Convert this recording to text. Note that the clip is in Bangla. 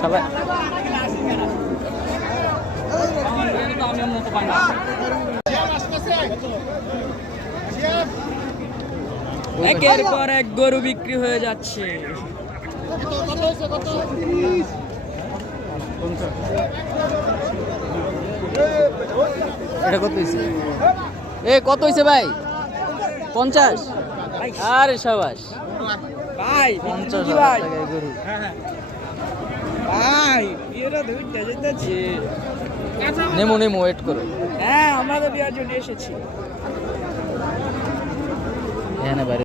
সবাই একের পর এক গরু বিক্রি হয়ে যাচ্ছে। এটা কত হয়েছে? কত হয়েছে ভাই? 50। আরে সাবাস ভাই, 50,000 টাকায় গরু ভাই। নেমো নেমো, ওয়েট করো। হ্যাঁ, আমরা তো বিয়ার জন্য এসেছি। এখানে